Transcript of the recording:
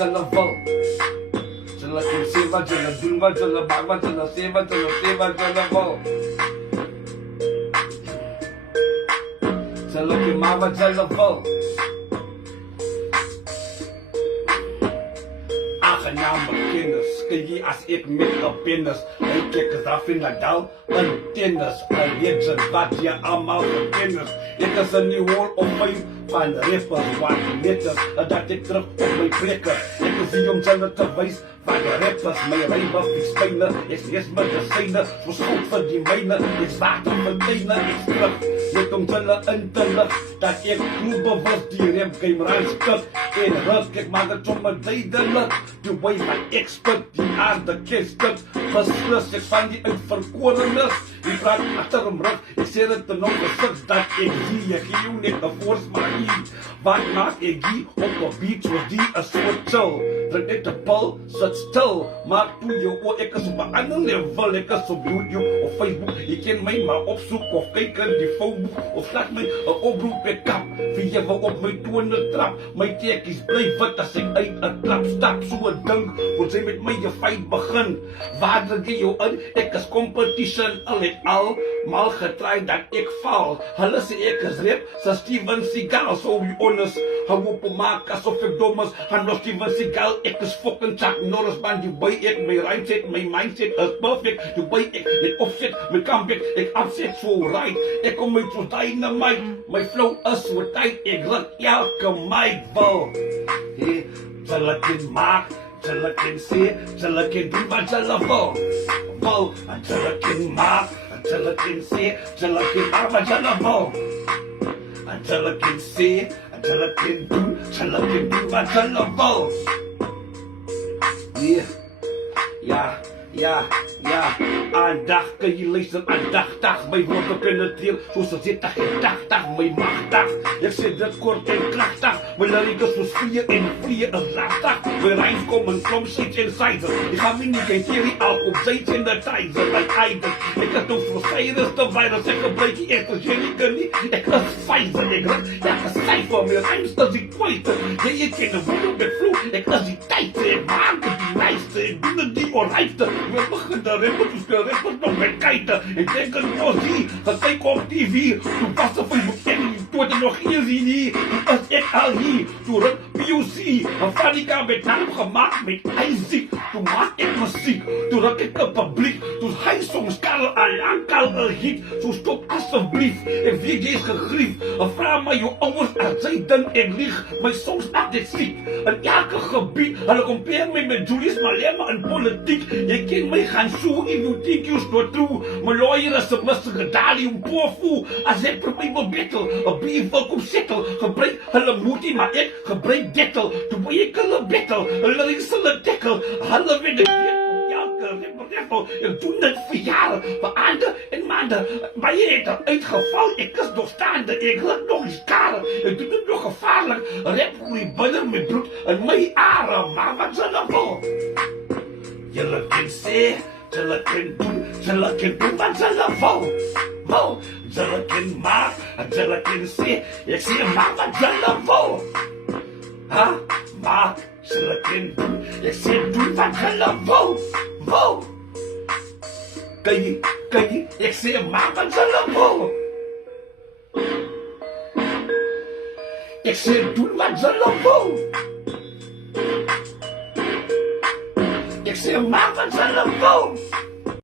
Jalaval. Jala Kinseva, Jala Dulva, Jala Baba, Jala Seva, Jalaval. Jala Kimava, Jalaval. Aangename kennis, kun jy as ek met 'n penis. Ek kyk af in na dal, 'n tennis, 'n legend wat jy almal geken is. Ek is 'n new wall of fame van rappers wat letters, dat ek terug op my plekke. Ek is hier om julle te wys van die rappers, my rijbuff die spijne. Ek lees medisyne, soos goed vir die myne. Ek zwaard op my tijne, ek terug. Net om julle in te lig, dat ek bloedbewust die rap game randskip. En rug, ek maak het sommer duidelijk. Die way van expert, die aarde kenstuk. Beslis, ek van die uitverkorenis. Die praat achter om rug, ek sê dit te nog besiks dat ek zie. Ek gee jou net een force maar hier. Wat maak ek hier op een beach, was die een soort chill. Druk net een pil, sit stil. Maak toe jou oor, ek is op een ander level. Ek is op YouTube of Facebook. Jy ken my maar opsoek of kyk in die phoneboek. Of slaat my een oproep ek kap. Wie jy wil op my tone trap. My tekies bly wit as ek uit een klap stap. So een ding, voor sy met my je fight begin. Waar druk jy jou in? Ek is competition, al het al. Mal getraai dat ek val. Hulle sê ek is rap, sa Steven Seagal. So be honest, hou op om maak asof ek dom is. Han nog Steven Seagal, ek is fucking Chuck Norris. Man, die way ek, my rhymeset, my mindset is perfect. Die way ek, met offset, my comeback, ek upset so right. Ek kom met so dynamite, my flow is so tight. Ek ruk elke mic wil. Hey, julle kan maak, julle kan sê, julle kan doen wat julle wil. Wil, en julle kan maak, en julle kan sê, julle kan maak wat julle wil. En julle kan sê, en julle kan doen wat julle wil. Ja, aandag kan jy luister, aandagtig. My woorde penetreer, soos as dit gedagtig. My magtig, ek sê dit kort en krachtig. My lyriek is soos vliee en vliee is lastig. My rijms kom in klomp shit en sizes. Ek gaan my nie geen theorie alcohol, shit en the tizer, like idols. Ek is toch soos virus, de virus, ek gebruik die estrogenieke nie. Ek is Pfizer, ek is cypher, my rijms is die kwijte. Jy ken die woede met vloe, ek is die tijde, ek maak het die lijste, ek doen het die onrijfte. We begin te rappen, dus de rappers nog met kijken. Ik denk dat ik zie, gekijk op TV. Toen was er Facebook en Twitter nog easy niet. Toen was ik al hier, toen ruk POC. Een Fanica met naam gemaakt met IJziek. Toen maak ik muziek, toen ruk ik een publiek. Toen hij soms kal al een hit. Zo stop alsjeblieft, ik weet je is gegriefd. En vraag maar je ouders als zij dan ik lieg. Mijn songs maakt dit ziek. In elke gebied, hulle compare mij met Julius Malema en politiek. Je kent mij gaan zo in you think you's not true. Mijn lawyer is een mistige dalie, een poorvoel. Als ik probeer mijn battle, een brief wil kom settle. Gebruik hulle moetie, maar ik gebruik dettel. Toen ben ik hulle battle, hulle is hulle dekkel. Hulle weet het niet. Ik doe het voor jaren, voor maanden en maanden. Maar je heeft eruit gevallen, ik is nog staande, ik laat nog eens karen. Ik doe het nog gevaarlijk, rap voor die binnen met bloed en mijn aren, maar wat ze dan vol? Jullie kan zeggen, jullie kan doen wat ze dan vol. Jullie kan maken, jullie kan zeggen, ik zeg maar wat ze dan vol. Maar jullie kan doen, ik zeg doen wat ze dan vol. Kan je, ik zeg maar wat ze dan vol. Ik zeg doen wat ze dan vol. Ik zeg maar wat ze dan vol.